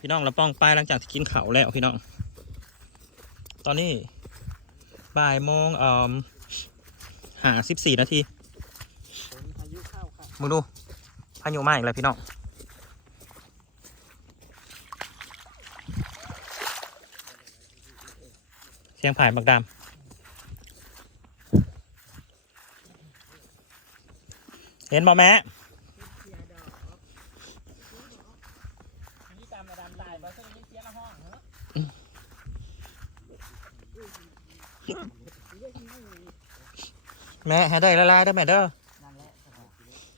พี่น้องเราป้องไปหลังจากที่กินเขาแล้วพี่น้อง ตอนนี้บ่ายโมงเอ่อหาสิบสี่นาทีมึงดูพายุมาอีกแล้วพี่น้องเสียงผ่านบักดำเห็นบ่แม่ แม่ให้ได้ละลายได้อแม่เด้อนั่นแหละสบาย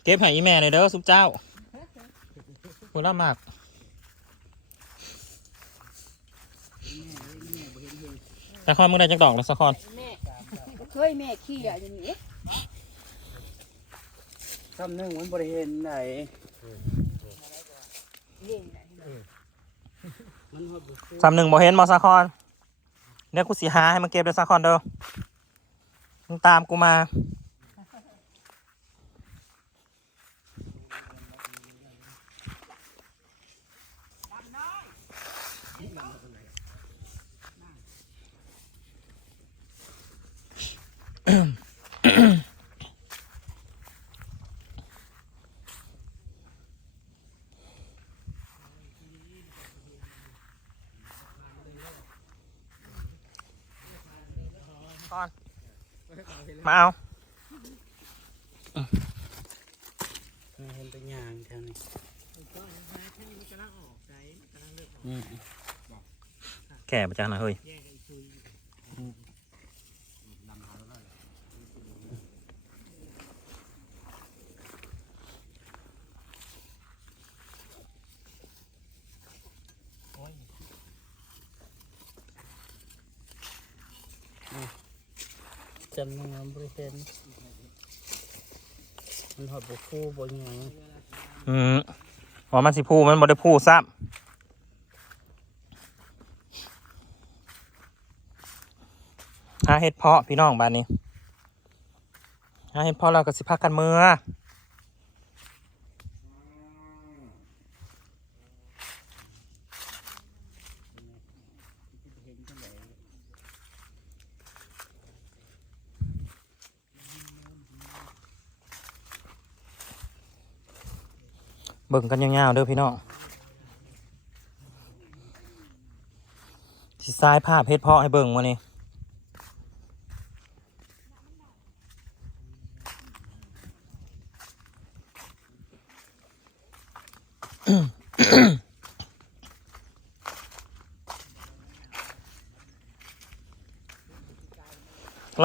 เก็บให้อีแม่หน่อยเด้อซุปเจ้าหัวละหมากแม่แม่บ่เห็นเห็นแต่คอนมึงได้จักดอกแล้วสักคอนแม่เคยแม่ขี้อะอย่างนี้ซ้ำหนึ่งมันบ่ได้เห็นไหนเล่นน่ะมันฮอดบุฟูสามหนึ่งบ่เห็นมอสักคอนเดี๋ยวกูสีหาให้มันเก็บเด้อสักคอนเด้อมึง ตามกูมา มาเอาไม่เห็นตัวอย่างแถวนี้อืมแก่มาจากไหนเฮ้ย จันมังบริเห็นมันหอดบุฟูบ่หยังอืมว่ามันสิพูมันบ่ได้พูซ้ำหาเห็ดเพาะพี่น้องบ้านนี้หาเห็ดเพาะเราก็สิพักกันเมื่อ เบิ่งกันยาวๆเด้อพี่น้องสิซ้ายภาพเห็ดเพาะให้เบิ่งวันนี้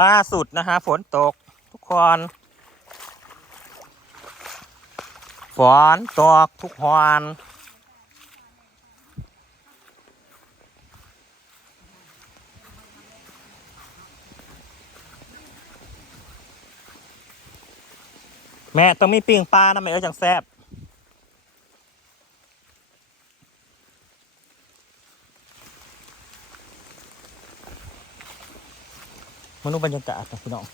ล่าสุดนะฮะฝนตกทุกคน ฝนตกทุกวันแม่ต้องมีปิ้งปลานะแม่เอ้ยจังแซบมาดูบรรยากาศนะพี่น้อง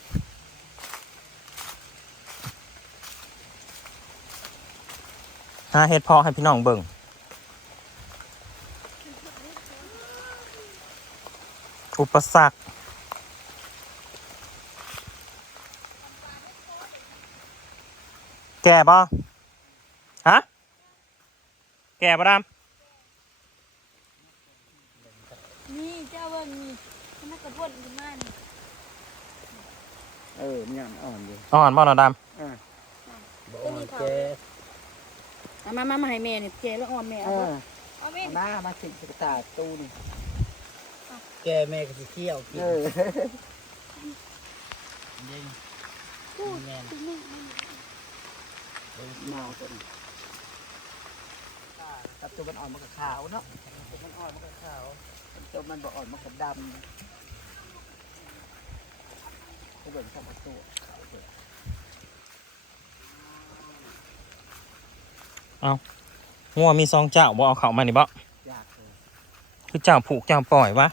หาเฮ็ดเพอให้พี่น้องเบิ่งอุปสรรคแก่บ่ฮะ แก่บ่ดนี่เจ้าเบิ่งนี่มันน่ากระพ่นขึ้นมานี่เออมันยังอ่อนอยู่ำอ่อนบ่หนาดบ่อ่อนแกเอา มามามาให้แม่นี่แกแล้วอ่อนแม่เอเอาอเบิ่งเอาแม่เอามามาสิสกตาตู้นี่แกแม่ก็สิเที่ยวกินพูดแม่นถึงนี่หนาวตัวนี้กับตัวมันอ่อนมันก็ขาวเนาะตัวมันอ่อนมันก็ขาวตัวมันบ่อ่อนมันก็ดำก็เบิ่งเข้ามาตัวงั เอางัวมีซองเจ้าบ่เอาเขามานี่บ่คือเจ้าผูกเจ้าปล่อยวะ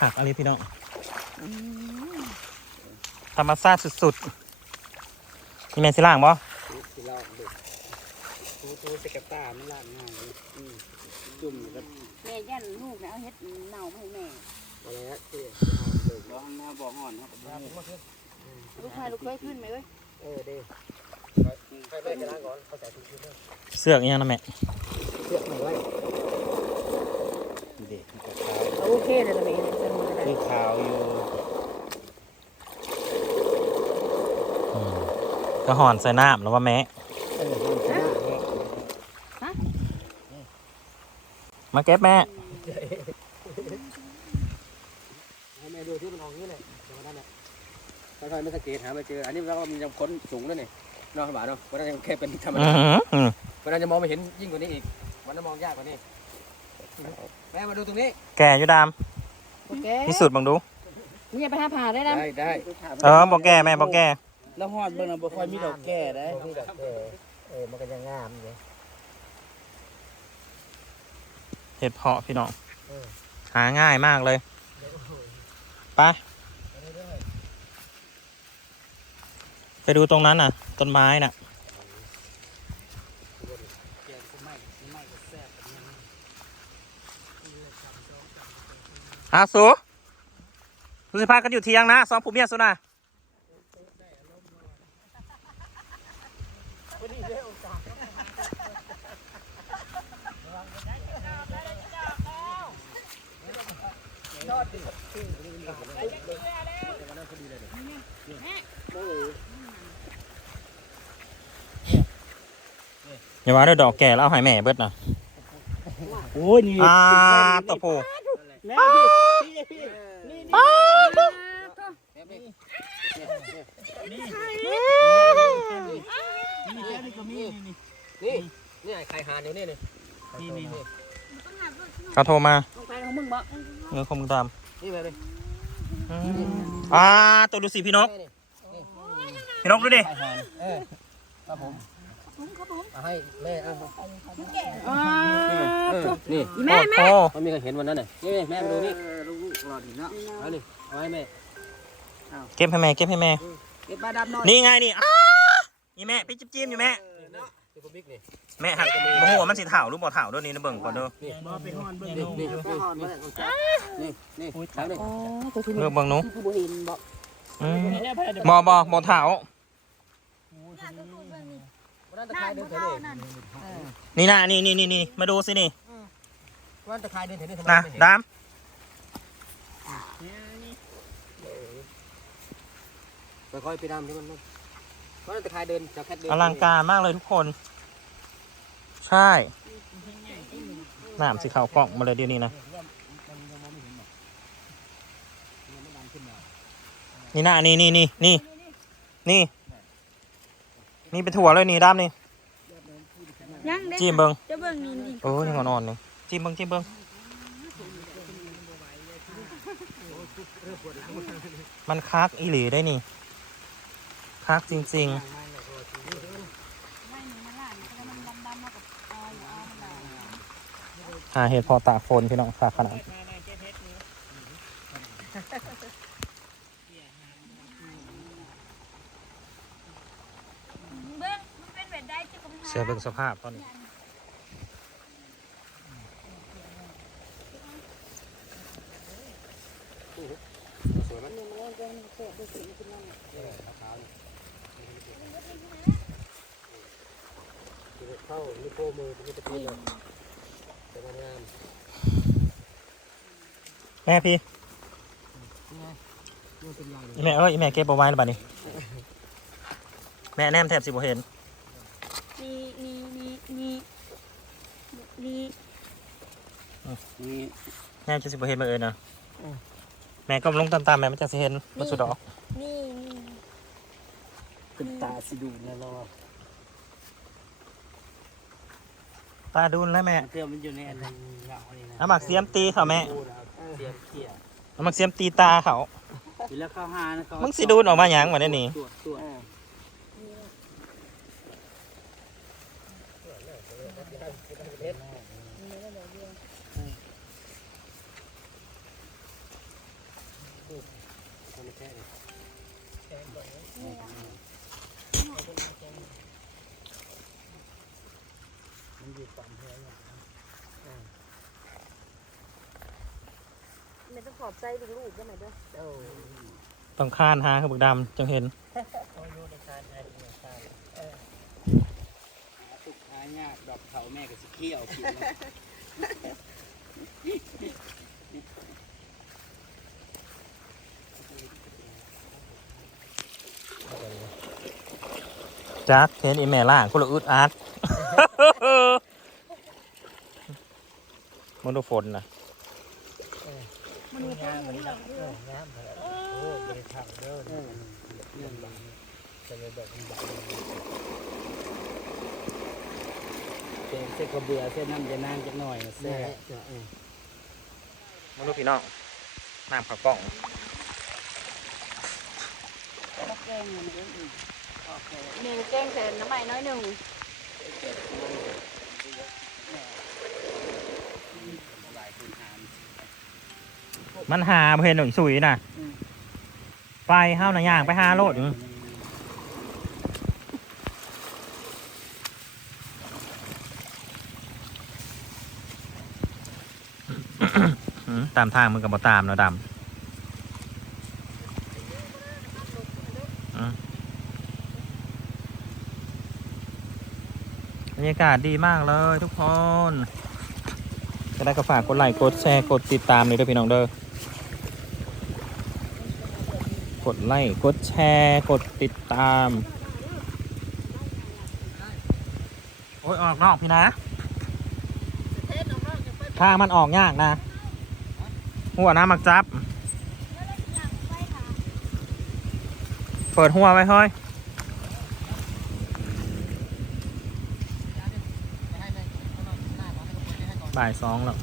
หักอะไรพี่น้องธรรมชาติสุดๆนี่แมนสิล่างบ่สิลอกเด็กทูทูสกัตตามันล่าดง่ายเลยอืม จุ่มแล้วแม่ยันลูกนะเอาเฮ็ดเน่ามาให้แม่อะไรฮะเตี้ยเด็กร้องหน้าบ่อห่อนครับลูกชายลูกเคยขึ้นไหมเว้ยเออเด้ใครแม่จะล้างก่อนเขาใส่ถุงชื้นเสือกอีหยังนะแม่เสื้อหน่อยไว้เด็กขาวโอเคเลยละแม่จะมือได้คือขาวอยู่อืมก็ห่อนใส่น้ำแล้วว่าแม่ เออมันชนะแม่ มาเก็บแม่ให้แม่ดูที่มันออกนี้เลยเดี๋ยวมันนั่นแหละค่อยๆไม่สังเกตหาไม่เจอ อันนี้เรามันยังค้นสูงแล้วนี่นอกขบาเนาะวันนั้นยังแค่เป็นธรรมอืดาอหือวันนั้นจะมองไม่เห็นยิ่งกว่านี้อีก วันนั้นมองยากกว่านี้ แม่มาดูตรงนี้ แก่อยู่ดามโอเคพิสูจน์บังดูมึงอย่าไปหาผ่าได้นะได้ได้เออบอกแก่แม่บอกแก่แล้วฮอดเบิ่งน่ะบ่ค่อยมีดอกแก่ได้นี่แบบเออเออมันก็ยังงามอยู่ เห็ดเพาะพี่น้องเออหาง่ายมากเลยไปไปดูตรงนั้นน่ะ ต้นไม้น่ะอาสูสุสิพากันอยู่เที่ยงนะสองผู้เมียสุนะ อย่าว่าเด้อดอกแก่แล้วเอาใหายแม่เบิดนะโอ้ยนี่อ่าตะโพแม่พี่พี่พี่นี่นี่นี่แค่นี้ก็มีนี่นี่นี่ไข่หานอยู่นี่นี่นี่นี่นี่ เขาโทรมาต้องไปของมึงบ่เงือคมตามนี่ไปเลยอืมอ่าตัวดูสิพี่นกนี่พี่นกดูดิไข่หานเออครับผมผมครับผมเอาให้แม่เอาอ่าเออนี่อีแม่แม่โอ้โหมันมีใครเห็นวันนั้นน่ะนี่แม่มาดูนี่ลูกหลอดเนาะเอานี่เอาให้แม่เก็บให้แม่เก็บให้แม่เก็บปลาดำหน่อยนี่ไงนี่อ้านี่แม่พี่จิ๊บจิ้มอยู่แม่ นี่ปุ๊บบิ๊กนี่แม่หักโอ้โหมันสีเถาหรือบ่เถาด้วยนี่นะเบิ่งก่อนเด้อบ่ไปฮอดเบิ่งนี่ดูนี่นี่นี่นี่แล้วนี่อ๋อตัวที่เลือกเบิ่งหนูคือบ่เห็นบ่อืมนี่แน่แพ้เดี๋ยวบ่บ่บ่เถาวันนั้นตะไคร้เดินเถอะนี่นี่นะนี่นี่นี่นี่มาดูสินี่วันนั้นตะไคร้เดินเถอะนี่ทำไมนะไม่เห็นดามค่อยๆไปดำที่มัน นั่นวันนั้นตะไคร้เดินจะแค่เดินอลังการมากเลยทุกคน ใช่น้ำสีขาวกล่องมาเลยเดี๋ยวนี้นะ นี่นะนี่นี่นี่นี่นี่ นี่เป็นถั่วเลยนี่ดามนี่ ยังเด้จิ้มเบิ่งจะเบิ่งนี่นี่โอ้ยยังอ่อนๆนี่จิ้มเบิ้งจิ้มเบิ้งมันคักอีหลีได้นี่ คักจริง ๆ หาเห็ดพอตากฝนพี่น้องคักขนาดเบิ่งมันเป็นแบบใดที่ผมหาเสียเบิ่งสภาพตอนนี้สวยไหม เข้านิ้วโป้งมือตรงนี้ตะกี้เลยสวยงามแม่พี่นี่เป็นลายอีแม่เอ้ยอีแม่เก็บเอาไว้แล้วบัดนี้ แม่แนมแทบสิบ่เห็นนี่นี่นี่นี่นี่นี่แนมจะสิบ่เห็นมาเอ่ยนะแม่ก็ลงตามๆแม่มันจะสิเห็นมันสุดดอกนี่ นี่เป็นตาสิดูแน่รอตาดูนแล้วแม่เตี้ยมันอยู่ในอันนั้นเหงานี่นะเอาหมักเสียมตีเขาแม่เสียมเตี้ยเอาหมักเสียมตีตาเขาทีแล้วเข้าหานะเขามึงสิดูนออกมาหยังวะเนี่ยนี่ ตรวจตรวจ ทำแค่นี้ มันอยู่ฝั่งเพื่อน ไม่ต้ องขอบใจลูกๆได้ไหมเด้อโอ้ต้องคานหาคือบึกดำจังเห็นเขาอยู่ในการอะไรเนี่ยใช่เออสุดท้ายยากดอกเขาแม่ก็สิเขี้ยวกินแล้วจักเห็นอีแม่ล่างคนละอึดอัดมันดูฝนนะ มันมีตัวหมูหลังเด้อน้ำเถอะโอ้บริษัทเด้อเรื่องบังจะเลยแบบแบังเส้นเส้นกระเบือเส้นน้ำจะนางจะหน่อยเส้นมันดูพี่น้องน้ำข้าวกล่องบักแกงเนี่ยมันเด้อเมนูแกงใส่น้ำใหมันน้อยหนึ่ง หลายคนถาม มันหาบ่เห็นหนึ่งสุยน่ะ ไปห้าวหนาย่างไปหาโลดอยู่อืมตามทางมันกับบ่ตามเนาะดำอืมบรรยากาศดีมากเลยทุกคนจะได้ก็ฝากกดไลค์กดแชร์กดติดตามเลยเด้อพี่น้องเด้อ กดไลค์กดแชร์ กดติดตาม โอ้ย ออกนอกพี่นะถ้ามันออกยากนะ หัวน้ำมักจับ เปิดหัวไว้เฮ้ยบ่ายสองแล้ว